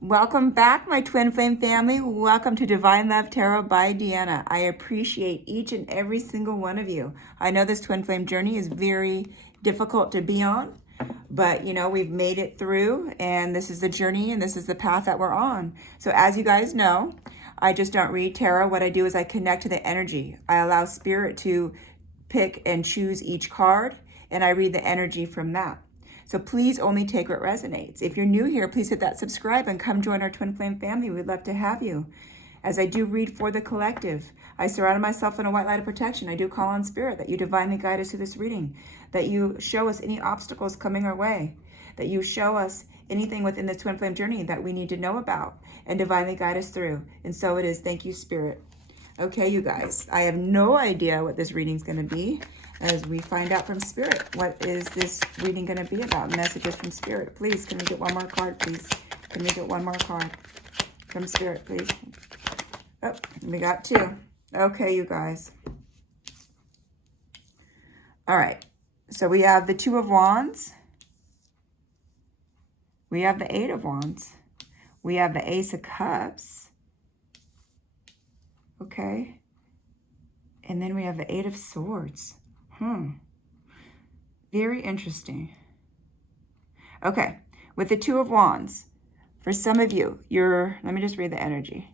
Welcome back, my Twin Flame family. Welcome to Divine Love Tarot by Deanna. I appreciate each and every single one of you. I know this Twin Flame journey is very difficult to be on, but we've made it through, and this is the journey and this is the path that we're on. So as you guys know, I just don't read tarot. What I do is I connect to the energy. I allow spirit to pick and choose each card, and I read the energy from that. So please only take what resonates. If you're new here, please hit that subscribe and come join our Twin Flame family. We'd love to have you. As I do read for the collective, I surround myself in a white light of protection. I do call on spirit that you divinely guide us through this reading, that you show us any obstacles coming our way, that you show us anything within this Twin Flame journey that we need to know about and divinely guide us through. And so it is. Thank you, Spirit. Okay, you guys, I have no idea what this reading's going to be. As we find out from Spirit, what is this reading going to be about? Messages from Spirit. Please, can we get one more card, please? Can we get one more card from Spirit, please? Oh, we got two. Okay, you guys. All right. So we have the Two of Wands. We have the Eight of Wands. We have the Ace of Cups. Okay. And then we have the Eight of Swords. Very interesting. Okay, with the Two of Wands, for some of you, let me just read the energy.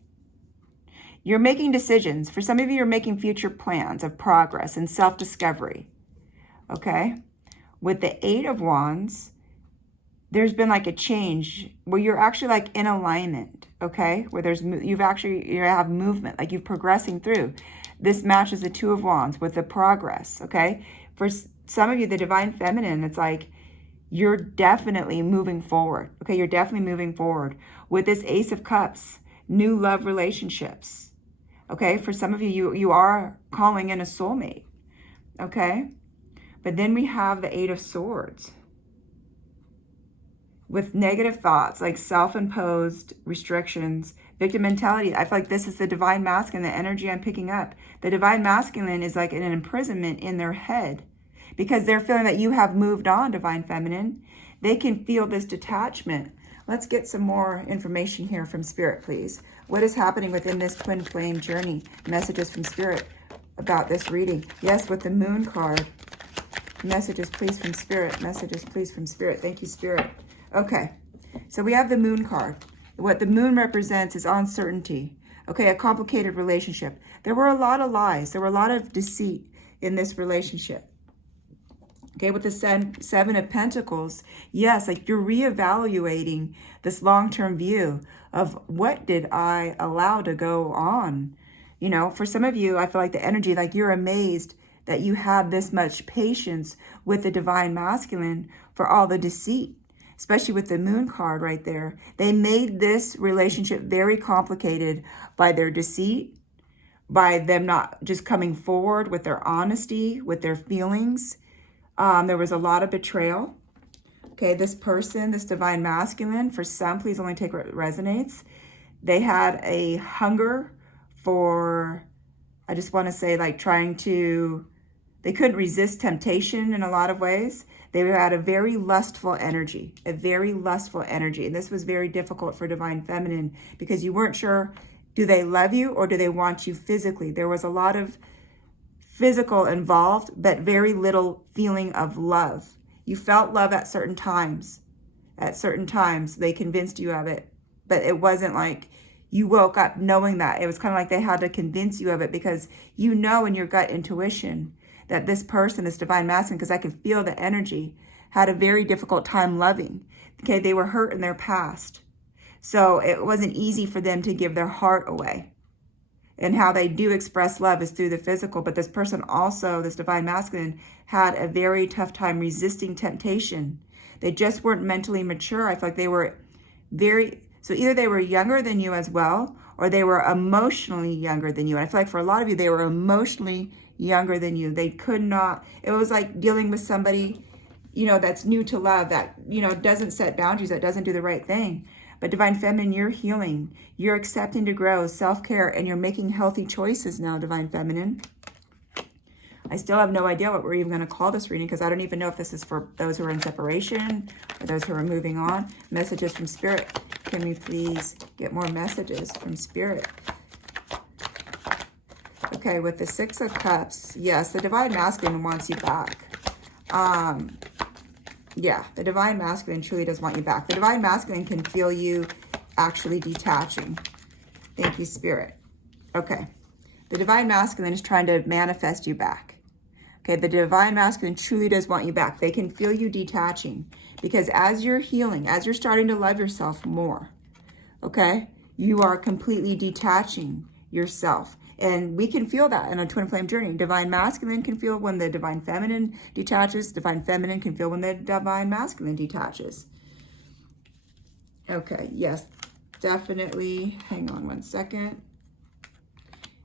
You're making decisions. For some of you, you're making future plans of progress and self-discovery. Okay? With the Eight of Wands, there's been like a change where you're actually like in alignment, okay? Where you have movement, like you're progressing through. This matches the Two of Wands with the progress, okay? For some of you, the Divine Feminine, it's like you're definitely moving forward, okay? You're definitely moving forward. With this Ace of Cups, new love relationships, okay? For some of you, you are calling in a soulmate, okay? But then we have the Eight of Swords. With negative thoughts, like self-imposed restrictions, victim mentality. I feel like this is the Divine Masculine, the energy I'm picking up. The Divine Masculine is like an imprisonment in their head because they're feeling that you have moved on, Divine Feminine. They can feel this detachment. Let's get some more information here from Spirit, please. What is happening within this Twin Flame journey? Messages from Spirit about this reading. Yes, with the Moon card. Messages, please, from Spirit. Messages, please, from Spirit. Thank you, Spirit. Okay, so we have the Moon card. What the Moon represents is uncertainty. Okay, a complicated relationship. There were a lot of lies. There were a lot of deceit in this relationship. Okay, with the Seven of Pentacles, yes, like you're reevaluating this long-term view of what did I allow to go on. For some of you, I feel like the energy, like you're amazed that you have this much patience with the Divine Masculine for all the deceit. Especially with the Moon card right there. They made this relationship very complicated by their deceit, by them not just coming forward with their honesty, with their feelings. There was a lot of betrayal. Okay, this person, this Divine Masculine, for some, please only take what resonates. They had a hunger for, I just want to say, like they couldn't resist temptation in a lot of ways. They had a very lustful energy, And this was very difficult for Divine Feminine because you weren't sure, do they love you or do they want you physically? There was a lot of physical involved, but very little feeling of love. You felt love at certain times. At certain times, they convinced you of it, but it wasn't like you woke up knowing that. It was kind of like they had to convince you of it because you know in your gut intuition that this person, this Divine Masculine, because I can feel the energy, had a very difficult time loving. Okay, they were hurt in their past. So it wasn't easy for them to give their heart away. And how they do express love is through the physical. But this person also, this Divine Masculine, had a very tough time resisting temptation. They just weren't mentally mature. I feel like they were so either they were younger than you as well, or they were emotionally younger than you. And I feel like for a lot of you, they were emotionally younger than you. They could not, it was like dealing with somebody, that's new to love, that, doesn't set boundaries, that doesn't do the right thing. But Divine Feminine, you're healing, you're accepting to grow, self-care, and you're making healthy choices now, Divine Feminine. I still have no idea what we're even going to call this reading because I don't even know if this is for those who are in separation or those who are moving on. Messages from Spirit. Can we please get more messages from Spirit? Okay, with the Six of Cups, yes, the Divine Masculine wants you back. Yeah, the Divine Masculine truly does want you back. The Divine Masculine can feel you actually detaching. Thank you, Spirit. Okay, the Divine Masculine is trying to manifest you back. Okay, the Divine Masculine truly does want you back. They can feel you detaching because as you're healing, as you're starting to love yourself more, okay, you are completely detaching yourself. And we can feel that in a twin flame journey. Divine Masculine can feel when the Divine Feminine detaches. Divine Feminine can feel when the Divine Masculine detaches. Okay, yes, definitely. Hang on one second.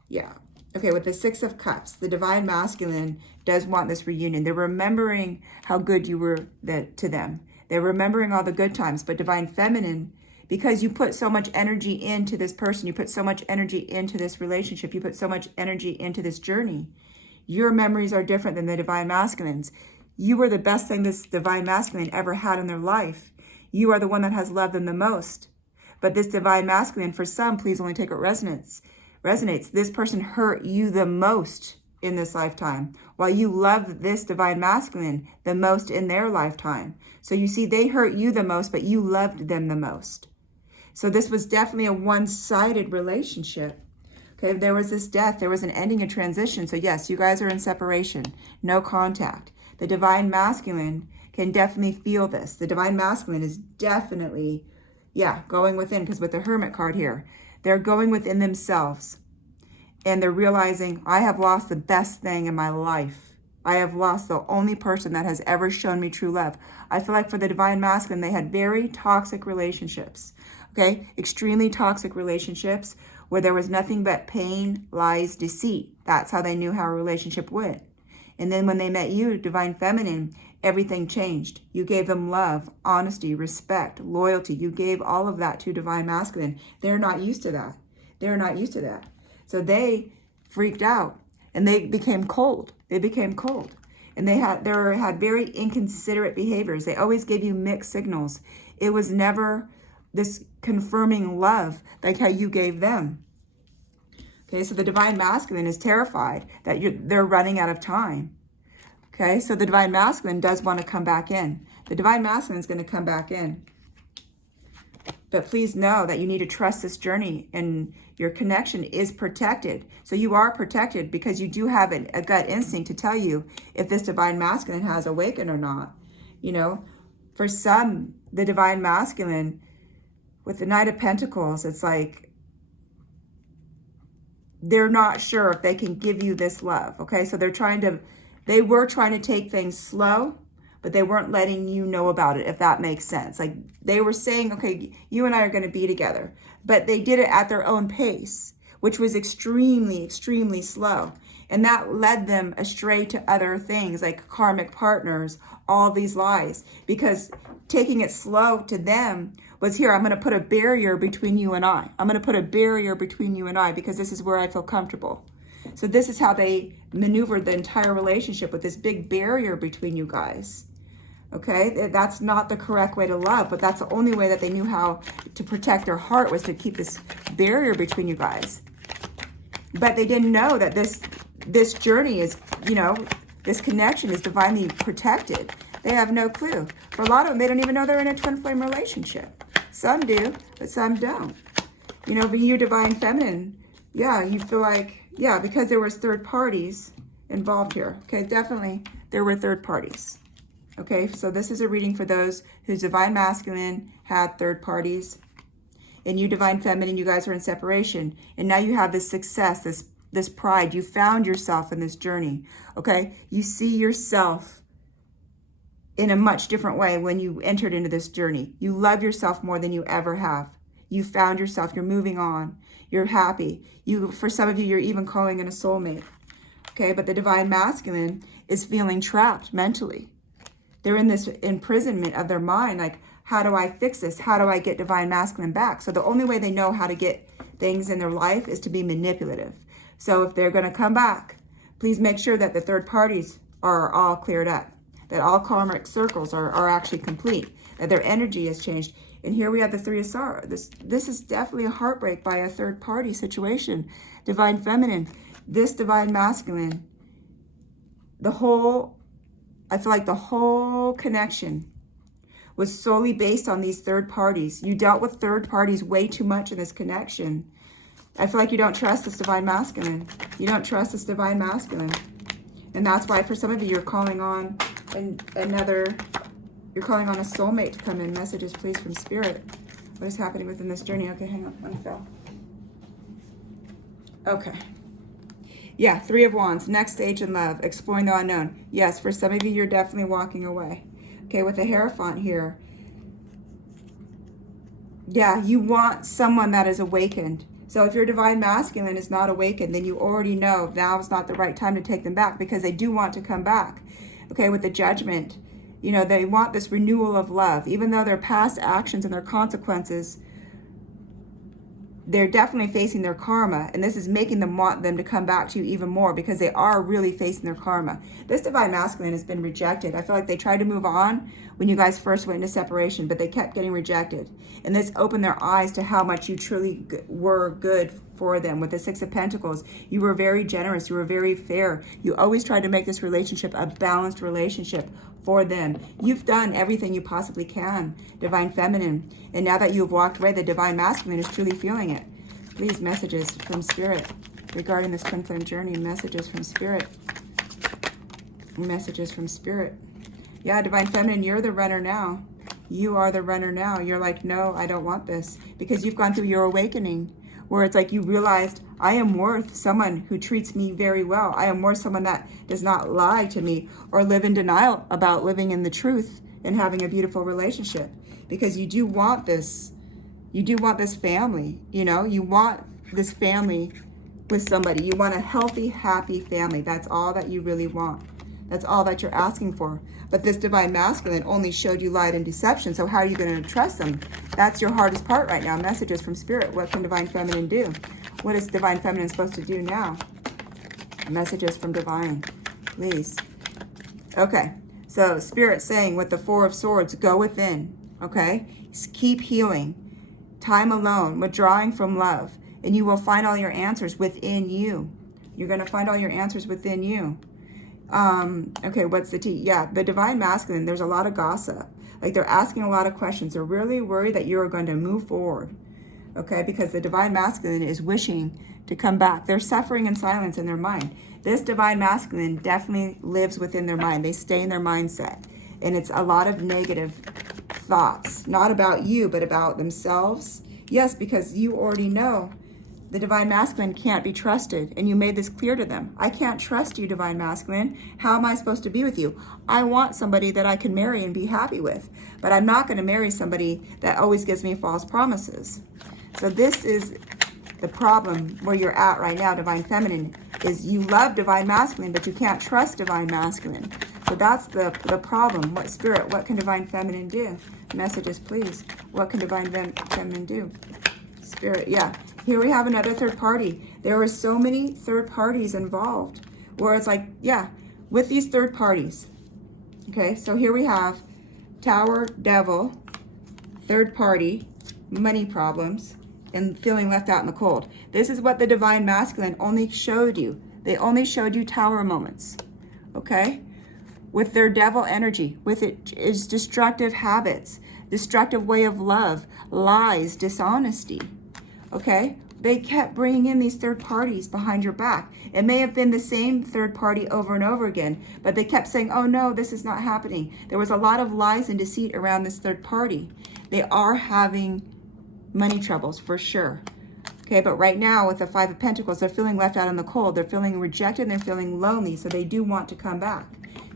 Yeah. Okay, with the Six of Cups, the Divine Masculine does want this reunion. They're remembering how good you were to them. They're remembering all the good times. But Divine Feminine, because you put so much energy into this person, you put so much energy into this relationship, you put so much energy into this journey, your memories are different than the Divine Masculines. You were the best thing this Divine Masculine ever had in their life. You are the one that has loved them the most. But this Divine Masculine, for some, please only take what resonates. This person hurt you the most in this lifetime, while you love this Divine Masculine the most in their lifetime. So you see, they hurt you the most, but you loved them the most. So this was definitely a one-sided relationship. Okay, there was this death, there was an ending, a transition. So yes, you guys are in separation, no contact. The Divine Masculine can definitely feel this. The Divine Masculine is definitely, yeah, going within, because with the Hermit card here, they're going within themselves and they're realizing, I have lost the best thing in my life. I have lost the only person that has ever shown me true love. I feel like for the Divine Masculine, they had very toxic relationships, okay? Extremely toxic relationships where there was nothing but pain, lies, deceit. That's how they knew how a relationship went. And then when they met you, Divine Feminine, everything changed. You gave them love, honesty, respect, loyalty. You gave all of that to Divine Masculine. They're not used to that. They're not used to that. So they freaked out and they became cold. They became cold. And they had very inconsiderate behaviors. They always gave you mixed signals. It was never this confirming love like how you gave them. Okay, so the Divine Masculine is terrified that they're running out of time. Okay, so the Divine Masculine does want to come back in. The Divine Masculine is going to come back in. But please know that you need to trust this journey and your connection is protected. So you are protected because you do have a gut instinct to tell you if this Divine Masculine has awakened or not. You know, for some, the Divine Masculine, with the Knight of Pentacles, it's like they're not sure if they can give you this love. Okay, so they were trying to take things slow, but they weren't letting you know about it, if that makes sense. Like they were saying, okay, you and I are going to be together, but they did it at their own pace, which was extremely, extremely slow. And that led them astray to other things like karmic partners, all these lies, because taking it slow to them was, here, I'm going to put a barrier between you and I. I'm going to put a barrier between you and I because this is where I feel comfortable. So this is how they maneuvered the entire relationship, with this big barrier between you guys. Okay, that's not the correct way to love, but that's the only way that they knew how to protect their heart, was to keep this barrier between you guys. But they didn't know that this journey is, you know, this connection is divinely protected. They have no clue. For a lot of them, they don't even know they're in a twin flame relationship. Some do, but some don't. You know, being you Divine Feminine, yeah, you feel like, yeah, because there was third parties involved here. Okay, definitely there were third parties. Okay, so this is a reading for those whose Divine Masculine had third parties. And you Divine Feminine, you guys are in separation. And now you have this success, this pride. You found yourself in this journey. Okay, you see yourself in a much different way when you entered into this journey. You love yourself more than you ever have. You found yourself, you're moving on, you're happy. For some of you, you're even calling in a soulmate. Okay, but the Divine Masculine is feeling trapped mentally. They're in this imprisonment of their mind, like, how do I fix this? How do I get Divine Masculine back? So the only way they know how to get things in their life is to be manipulative. So if they're going to come back, please make sure that the third parties are all cleared up, that all karmic circles are actually complete, that their energy has changed. And here we have the Three of Swords. This is definitely a heartbreak by a third party situation. Divine Feminine, this Divine Masculine, I feel like the whole connection was solely based on these third parties. You dealt with third parties way too much in this connection. I feel like you don't trust this Divine Masculine. You don't trust this Divine Masculine. And that's why for some of you, you're calling on you're calling on a soulmate to come in. Messages, please, from Spirit. What is happening within this journey? Okay, hang on. One fell. Okay. Yeah, Three of Wands. Next stage in love. Exploring the unknown. Yes, for some of you, you're definitely walking away. Okay, with the Hierophant here. Yeah, you want someone that is awakened. So if your Divine Masculine is not awakened, then you already know now is not the right time to take them back, because they do want to come back. Okay, with the Judgment, you know, they want this renewal of love. Even though their past actions and their consequences, they're definitely facing their karma, and this is making them want them to come back to you even more, because they are really facing their karma. This Divine Masculine has been rejected. I feel like they tried to move on when you guys first went into separation, but they kept getting rejected. And this opened their eyes to how much you truly were good for them. With the Six of Pentacles, you were very generous. You were very fair. You always tried to make this relationship a balanced relationship for them. You've done everything you possibly can, Divine Feminine. And now that you've walked away, the Divine Masculine is truly feeling it. Please, messages from Spirit regarding this twin flame journey. Messages from Spirit. Messages from Spirit. Yeah, Divine Feminine, you're the runner now. You are the runner now. You're like, no, I don't want this. Because you've gone through your awakening, where it's like you realized, I am worth someone who treats me very well. I am worth someone that does not lie to me or live in denial about living in the truth and having a beautiful relationship. Because you do want this. You do want this family. You know, you want this family with somebody. You want a healthy, happy family. That's all that you really want. That's all that you're asking for. But this Divine Masculine only showed you light and deception. So how are you going to trust them? That's your hardest part right now. Messages from Spirit. What can Divine Feminine do? What is Divine Feminine supposed to do now? Messages from Divine, please. Okay. So Spirit saying with the Four of Swords, go within. Okay. Keep healing. Time alone. Withdrawing from love. And you will find all your answers within you. You're going to find all your answers within you. Okay, what's the tea? Yeah, the Divine Masculine, there's a lot of gossip. Like they're asking a lot of questions. They're really worried that you are going to move forward. Okay, because the Divine Masculine is wishing to come back. They're suffering in silence in their mind. This Divine Masculine definitely lives within their mind. They stay in their mindset. And it's a lot of negative thoughts. Not about you, but about themselves. Yes, because you already know the Divine Masculine can't be trusted, and you made this clear to them. I can't trust you, Divine Masculine. How am I supposed to be with you? I want somebody that I can marry and be happy with, but I'm not going to marry somebody that always gives me false promises. So this is the problem where you're at right now, Divine Feminine, is you love Divine Masculine, but you can't trust Divine Masculine. So that's the problem. What Spirit, what can Divine Feminine do? Messages, please. What can Divine Feminine do? Spirit, yeah. Here we have another third party. There were so many third parties involved where it's like, yeah, with these third parties. Okay, so here we have Tower, Devil, third party, money problems, and feeling left out in the cold. This is what the Divine Masculine only showed you. They only showed you Tower moments, okay? With their devil energy, with it is destructive habits, destructive way of love, lies, dishonesty. Okay, they kept bringing in these third parties behind your back. It may have been the same third party over and over again, but they kept saying, oh no, this is not happening. There was a lot of lies and deceit around this third party. They are having money troubles for sure. Okay, but right now with the Five of Pentacles, they're feeling left out in the cold. They're feeling rejected and they're feeling lonely, so they do want to come back.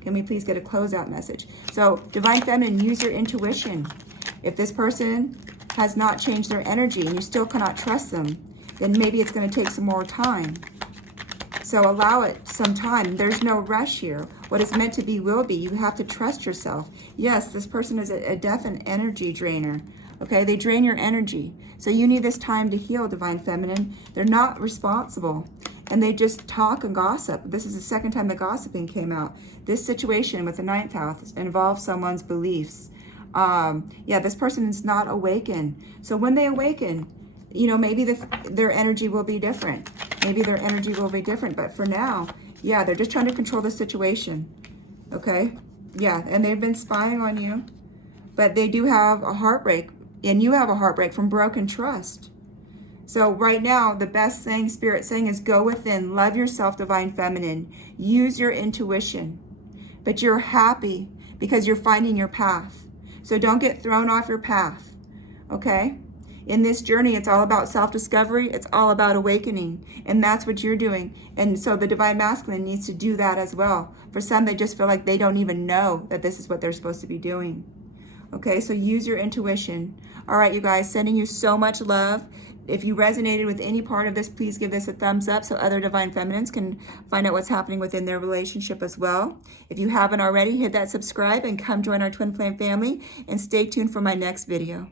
Can we please get a closeout message? So Divine Feminine, use your intuition. If this person has not changed their energy and you still cannot trust them, then maybe it's going to take some more time. So allow it some time. There's no rush here. What is meant to be will be. You have to trust yourself. Yes, this person is a definite energy drainer. Okay, they drain your energy. So you need this time to heal, Divine Feminine. They're not responsible. And they just talk and gossip. This is the second time the gossiping came out. This situation with the ninth house involves someone's beliefs. Yeah, this person is not awakened. So when they awaken, you know, maybe their energy will be different. Maybe their energy will be different. But for now, yeah, they're just trying to control the situation. Okay? Yeah, and they've been spying on you. But they do have a heartbreak. And you have a heartbreak from broken trust. So right now, the best thing, Spirit saying, is go within. Love yourself, Divine Feminine. Use your intuition. But you're happy because you're finding your path. So don't get thrown off your path. Okay? In this journey, it's all about self-discovery. It's all about awakening. And that's what you're doing. And so the Divine Masculine needs to do that as well. For some, they just feel like they don't even know that this is what they're supposed to be doing. Okay, so use your intuition. All right, you guys, sending you so much love. If you resonated with any part of this, please give this a thumbs up so other Divine Feminines can find out what's happening within their relationship as well. If you haven't already, hit that subscribe and come join our Twin Flame family, and stay tuned for my next video.